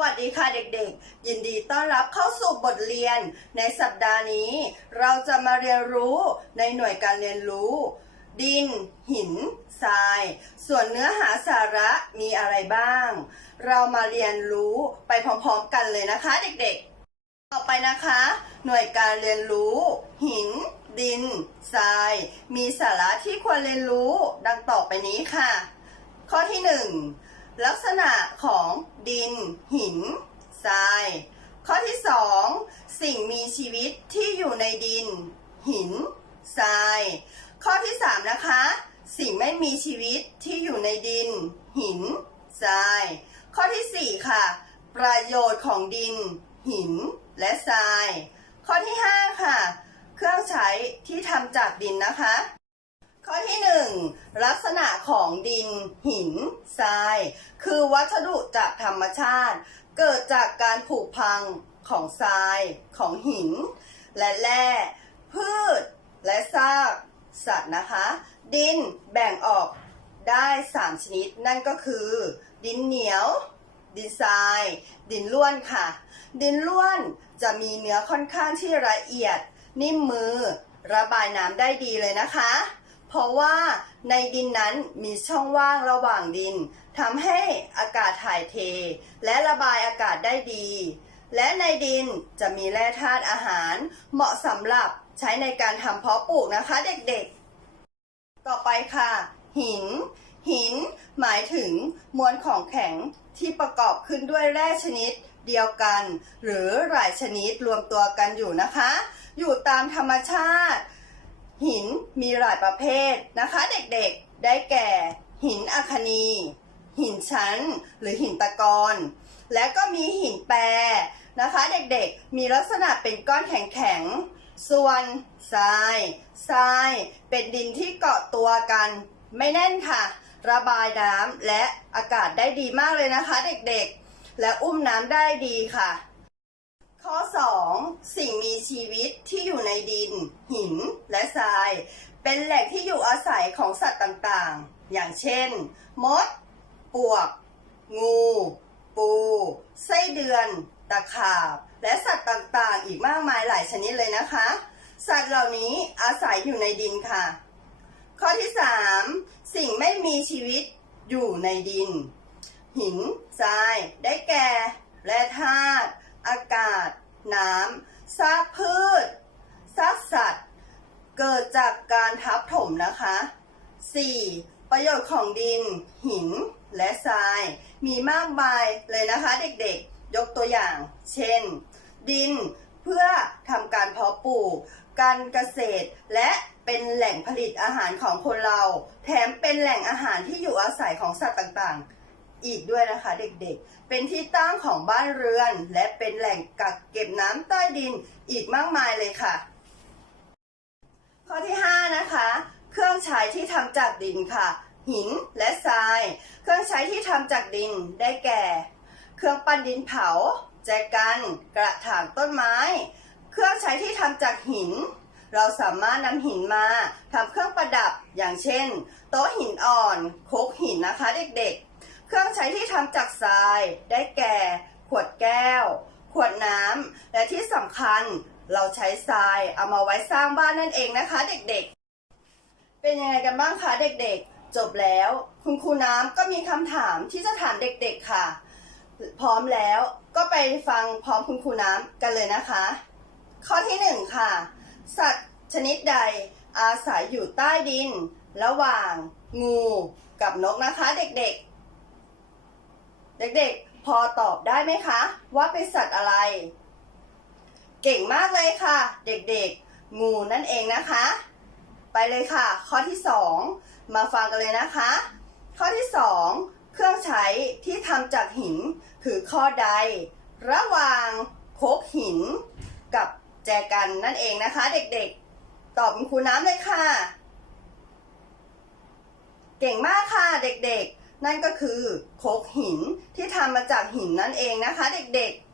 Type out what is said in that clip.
วัสดีค่ะเด็กๆ ยินดีต้อนรับเข้าสู่บทเรียน ในสัปดาห์นี้ เราจะมาเรียนรู้ในหน่วยการเรียนรู้ ดิน หินทราย ส่วนเนื้อหาสาระมีอะไรบ้าง เรามาเรียนรู้ไปพร้อมๆกันเลยนะคะเด็กๆ ต่อไปนะคะ หน่วยการเรียนรู้ หิน ดินทราย มีสาระที่ควรเรียนรู้ดังต่อไปนี้ค่ะ ข้อที่หนึ่ง ลักษณะของดิน หินทราย ข้อที่สองสิ่งมีชีวิตที่อยู่ในดิน หินทราย ข้อที่สามนะคะ สิ่งไม่มีชีวิตที่อยู่ในดิน หินทราย ข้อที่สี่ค่ะ ประโยชน์ของดิน หินและทราย ข้อที่ห้าค่ะ เครื่องใช้ที่ทำจากดินนะคะ ข้อที่หนึ่งลักษณะของดิน หินทราย คือวัสดุจากธรรมชาติ เกิดจากการผุพังของทราย ของหิน และแร่พืช และซากสัตว์นะคะ ดินแบ่งออกได้ 3 ชนิด นั่นก็คือ ดินเหนียว ดินทราย ดินล้วนค่ะ ดินล้วนจะมีเนื้อค่อนข้างที่ละเอียด นิ่มมือ ระบายน้ำได้ดีเลยนะคะ เพราะว่าในดินนั้นมีช่องว่างระหว่างดินทำให้อากาศถ่ายเท และระบายอากาศได้ดี และในดินจะมีแร่ธาตุอาหาร เหมาะสำหรับใช้ในการทำเพาะปลูกนะคะเด็กๆ ต่อไปค่ะ หิน หินหมายถึงมวลของแข็งที่ประกอบขึ้นด้วยแร่ชนิดเดียวกัน หรือหลายชนิดรวมตัวกันอยู่นะคะ อยู่ตามธรรมชาติ หินมีหลายประเภทนะคะ เด็กๆ ได้แก่ หินอัคนี หินชั้น หรือหินตะกอนและก็มีหินแปรนะคะ เด็กๆ มีลักษณะเป็นก้อนแข็งๆ ส่วนทรายทรายเป็นดินที่เกาะตัวกัน ไม่แน่นค่ะ ระบายน้ำและอากาศได้ดีมากเลยนะคะ เด็กๆ และอุ้มน้ำได้ดีค่ะ ข้อ 2. สิ่งมีชีวิตที่อยู่ในดิน หินและทราย เป็นแหล่งที่อยู่อาศัยของสัตว์ต่างๆ อย่างเช่น มด ปวก งู ปู ไส้เดือน ตะขาบ และสัตว์ต่างๆ อีกมากมายหลายชนิดเลยนะคะ สัตว์เหล่านี้อาศัยอยู่ในดินค่ะ ข้อที่ 3. สิ่งไม่มีชีวิตอยู่ในดิน หิน ทราย ได้แก่ แร่ธาตุ อากาศ น้ำซากพืชซากสัตว์ เกิดจากการทับถมนะคะ 4. ประโยชน์ของดิน หิน และทราย มีมากมายเลยนะคะ เด็กๆ ยกตัวอย่าง เช่น ดินเพื่อทำการเพาะปลูก การเกษตร และเป็นแหล่งผลิตอาหารของคนเรา แถมเป็นแหล่งอาหารที่อยู่อาศัยของสัตว์ต่างๆ อีกด้วยนะคะเด็กๆ เป็นที่ตั้งของบ้านเรือน และเป็นแหล่งกักเก็บน้ำใต้ดินอีกมากมายเลยค่ะ ข้อที่ 5 นะคะ เครื่องใช้ที่ทำจากดินค่ะ หินและทราย เครื่องใช้ที่ทำจากดินได้แก่ เครื่องปั้นดินเผา แจกันกระถางต้นไม้ เครื่องใช้ที่ทำจากหินเราสามารถนำหินมาทำเครื่องประดับอย่างเช่น โต๊ะหินอ่อนโคกหินนะคะเด็กๆ เครื่องใช้ที่ทำจากทราย ได้แก่ ขวดแก้ว ขวดน้ำ และที่สำคัญเราใช้ทรายเอามาไว้สร้างบ้านนั่นเองนะคะ เด็กๆ เป็นยังไงกันบ้างคะเด็กๆ จบแล้วคุณครูน้ำก็มีคำถามที่จะถามเด็กๆค่ะ พร้อมแล้วก็ไปฟังพร้อมคุณครูน้ำกันเลยนะคะ ข้อที่หนึ่งค่ะ สัตว์ชนิดใดอาศัยอยู่ใต้ดิน ระหว่างงูกับนกนะคะเด็กๆ เด็กๆ พอตอบได้ไหมคะ ว่าเป็นสัตว์อะไร เก่งมากเลยค่ะ เด็กๆ งูนั่นเองนะคะ ไปเลยค่ะ ข้อที่ 2 มาฟังกันเลยนะคะ ข้อที่ 2 เครื่องใช้ที่ทำจากหิน คือข้อใด ระหว่างโคกหิน กับแจกันนั่นเองนะคะ เด็กๆ ตอบคุณครูน้ำเลยค่ะ เก่งมากค่ะเด็กๆ นั่นก็คือโคกหินที่ทำมาจากหินนั่นเองนะคะ เด็กๆ